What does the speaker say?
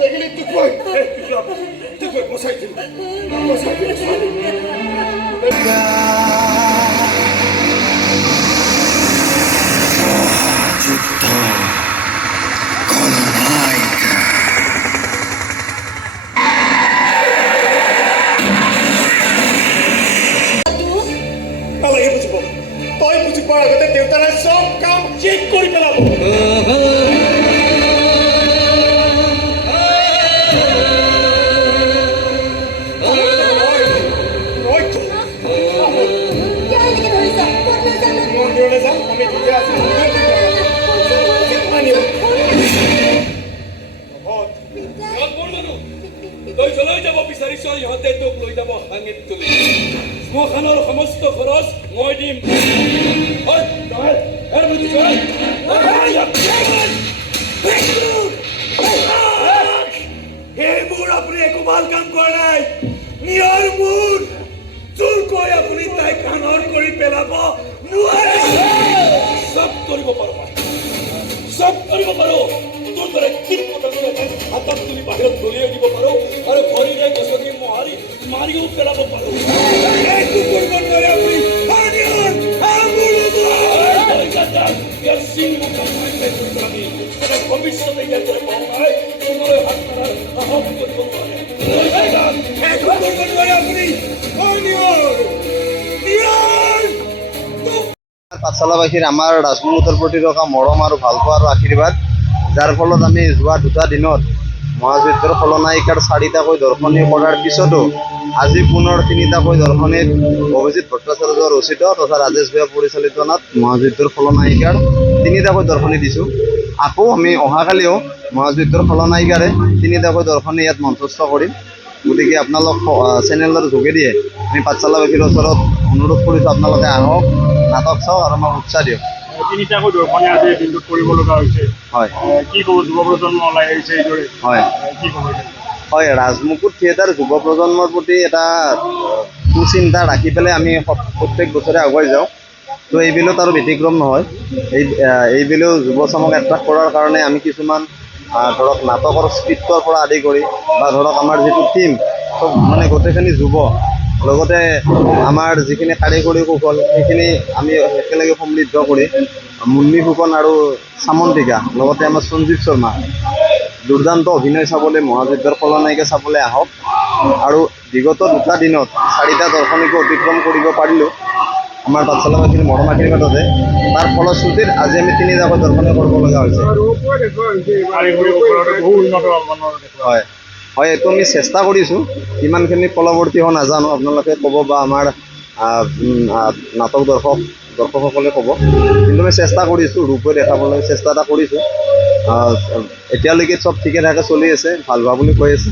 দেখলি তুই কই তুই কই বসাই দিবি যুদ্ধ খলনায়িকা নালাগে বুঝিব তই বুঝি পোৱাৰ আগতে দেউতাৰে চব কাম চেক কৰি পেলাব মন্দিৰলৈ যাম আমি দুটা আছো তই চলাই যাব বিচাৰিছ ইহঁতে তোক লৈ যাব হাঙিত তুলি শ্মশানৰ সমস্ত খৰচ মই দিম সেইবোৰ আপুনি একো ভাল কাম কৰা নাই নিয়ৰ মোৰ চুৰ কৈ আপুনি তাই কাণৰ কৰি পেলাব নোৱাৰে চব কৰিব পাৰো চব কৰিব পাৰো তোৰ দৰে হাতত তুলি বাহিৰত দলিয়াই দিব পাৰো আৰু ভৰিৰে গছকি মাৰিও পেলাব পাৰো এইটো কৰিব নোৱাৰে আপুনি ভৱিষ্যতে ইয়াৰ দৰে পাওঁ নাই তোমালৈ হাত মাৰাৰ সাহস কৰিব নোৱাৰে এইটো কৰিব নোৱাৰে আপুনি পাঠশালাবাসীৰ আমাৰ ৰাজমহূৰ্তৰ প্ৰতি থকা মৰম আৰু ভালপোৱা আৰু আশীৰ্বাদ যাৰ ফলত আমি যোৱা 2টা দিনত মহাযুদ্ধৰ খলনায়িকাৰ 4টাকৈ দৰ্শনী কৰাৰ পিছতো আজি পুনৰ 3টাকৈ দৰ্শনীত অভিজিৎ ভট্টাচাৰ্য ৰচিত তথা ৰাজেশ ভূঞা পৰিচালিতত মহাযুদ্ধৰ খলনায়িকাৰ 3টাকৈ দৰ্শনী দিছোঁ। আকৌ আমি অহাকালিও মহাযুদ্ধৰ খলনায়িকাৰে 3টাকৈ দৰ্শনী ইয়াত মঞ্চস্থ কৰিম। গতিকে আপোনালোক চেনেলৰ যোগেদিয়ে আমি পাঠশালাবাসীৰ ওচৰত অনুৰোধ কৰিছোঁ আপোনালোকে আহক নাটক চাওক আৰু আমাক উৎসাহ দিয়ক। 3টাকৈ দৰ্শনী আজি দিনটোত কৰিব লগা হৈছে হয় কি ক'ব যুৱ প্ৰজন্ম ওলাই আহিছে এইদৰে হয় কি ক'ব হয় ৰাজমুকুট থিয়েটাৰ যুৱ প্ৰজন্মৰ প্ৰতি এটা সুচিন্তা ৰাখি পেলাই আমি প্ৰত্যেক বছৰে আগুৱাই যাওঁ। তো এইবিলত আৰু ব্যতিক্ৰম নহয়। এইবিলেও যুৱ চামক এট্ৰেক্ট কৰাৰ কাৰণে আমি কিছুমান ধৰক নাটকৰ স্ক্ৰিপ্টৰ পৰা আদি কৰি বা ধৰক আমাৰ যিটো টীম চব মানে গোটেইখিনি যুৱ লগতে আমাৰ যিখিনি কাৰিকৰী কৌশল সেইখিনি আমি একেলগে সমৃদ্ধ কৰি মুন্নী ফুকন আৰু সামন্তিকা লগতে আমাৰ সঞ্জীৱ শৰ্মা দুৰ্দান্ত অভিনয় চাবলৈ মহাযুদ্ধৰ খলনায়িকা চাবলৈ আহক। আৰু বিগত 2টা দিনত 4টা দৰ্শনীকো অতিক্ৰম কৰিব পাৰিলোঁ আমাৰ পাঠশালাবাসীৰ মৰম আশীৰ্বাদতে। তাৰ ফলশ্ৰুতিত আজি আমি 3টাকৈ দৰ্শনী কৰিব লগা হৈছে। হয় হয় এইটো আমি চেষ্টা কৰিছোঁ কিমানখিনি ফলৱৰ্তী হয় নাজানো আপোনালোকে ক'ব বা আমাৰ নাটক দৰ্শকসকলে ক'ব কিন্তু আমি চেষ্টা কৰিছোঁ ৰূপে দেখাবলৈ চেষ্টা এটা কৰিছোঁ। এতিয়ালৈকে চব ঠিকে ঠাকে চলি আছে ভাল হোৱা বুলি কৈ আছে।